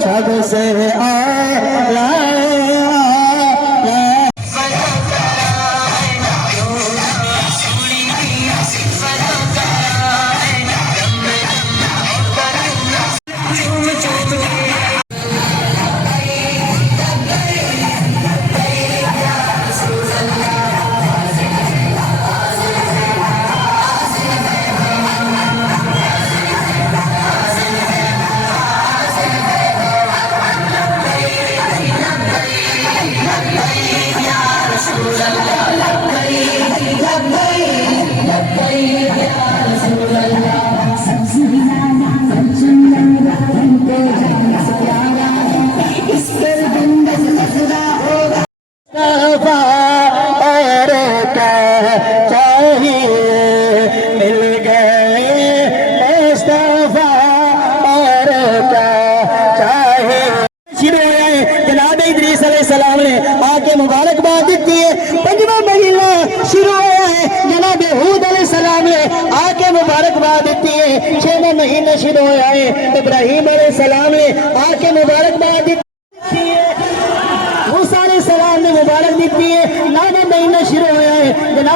छब से आया और क्या चाहिए मिल गए मुस्तफा और क्या चाहिए। शुरू है जनाब इदरीस अलैहिस्सलाम ने आके मुबारकबाद दी है। पंजवा महीना शुरू हुआ है जनाब हूद अलैहिस्सलाम ने आके मुबारकबाद दी है। छठवां महीना शुरू हुआ है इब्राहीम अलैहिस्सलाम ने आके मुबारकबाद दी है। मूसा अलैहिस्सलाम ने मुबारक दी है। नौवां महीना शुरू हुआ है जनाब